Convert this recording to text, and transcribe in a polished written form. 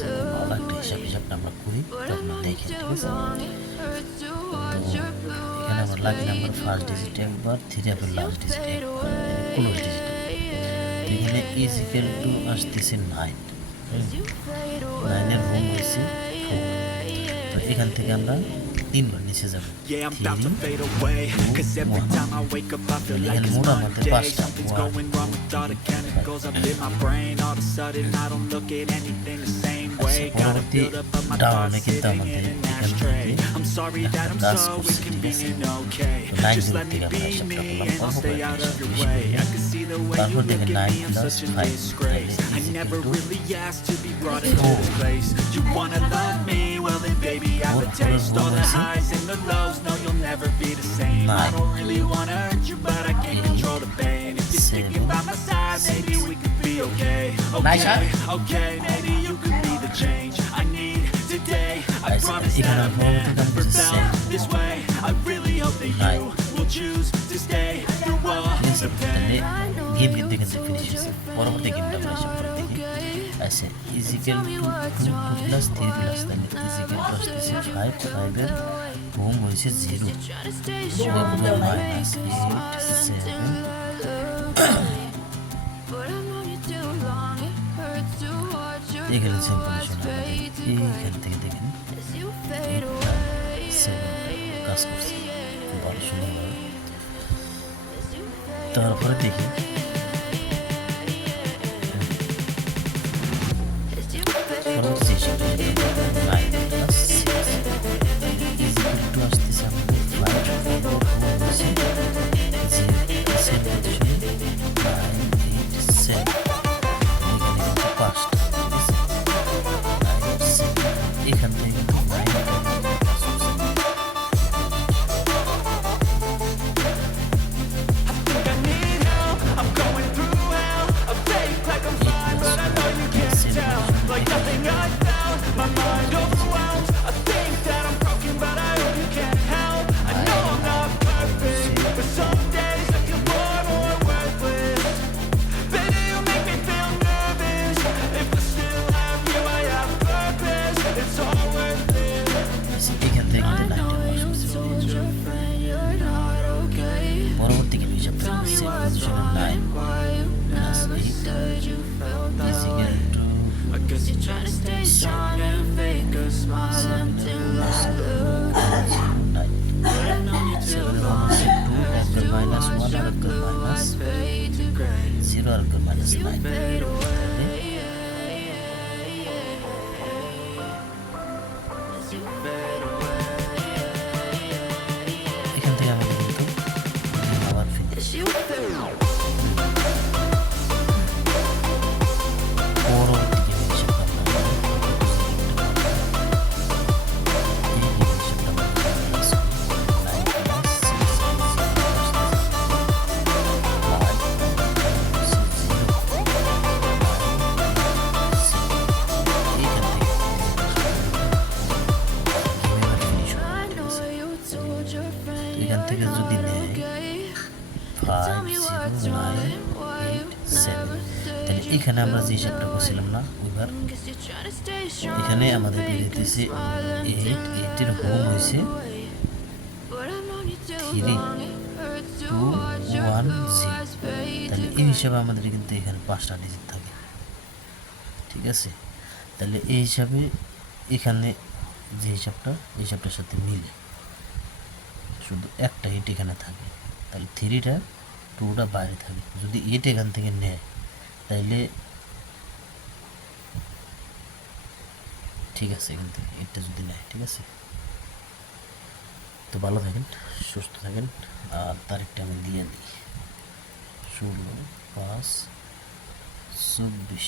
আছে ভালো একটা হিসাবটা আমরা করি আপনারা দেখেন, ঠিক আছে? তো এখানে আমার লাকি নাম্বার ফার্স্ট ডিজিট একবার, 3 এর লাস্ট ডিজিট একবার, ক্লোজ ডিজিট। তো এখানে ইজ ইকুয়াল টু আসতেছে 9, 9 এর হোম হয়েছে 4। তো এখান থেকে আমরা 3 বার নিচে যাব, 3 এখানে মোট আমাদের 5টা পরবর্তী ডাউনে কিন্তু আমাদের এখান থেকে কাজ করছে, ঠিক আছে? তো 9 0 থেকে আমরা হিসাবটা করলাম অল্প তারপর দেখেন 9 প্লাস 5 গেম কিন্তু এখান থেকে ফিনিশ হয়েছে। পরবর্তী গেমটা আমরা হিসাব করে দেখি। আচ্ছা, ইজিক্যাল টু 2 প্লাস 3 প্লাস তাহলে ইজিক্যাল টু আসতেছে 5, 5 এর হোম হয়েছে 0, মাইনাস 8 7 এখানে সেম পজিশন এইখান থেকে দেখেন 7 কাজ করছে খুব ভালো সুন্দরভাবে। তারপরে দেখি পরবর্তী এখান থেকে এখান থেকে যদি নেয় 5 0 9 8 7 তাহলে এখানে আমরা যে হিসাবটা করছিলাম না ওইবার এখানে আমাদের বেরিয়েছে 8 এর হোম হয়েছে 3 2 1 0। তাহলে এই হিসাবে আমাদের কিন্তু এখানে 5টা ডিজিট থাকে, ঠিক আছে? তাহলে এই হিসাবে এখানে যে হিসাবটা এই হিসাবটার সাথে মিলে শুধু একটা 8 এখানে থাকে, তাহলে 3টা 2টা বাইরে থাকে। যদি 8 এখান থেকে নেয় তাইলে ঠিক আছে, এখান থেকে 8টা যদি নেয়, ঠিক আছে? তো ভালো থাকেন, সুস্থ থাকেন। আর তারিখটা আমি দিয়ে দিই 16/5/24।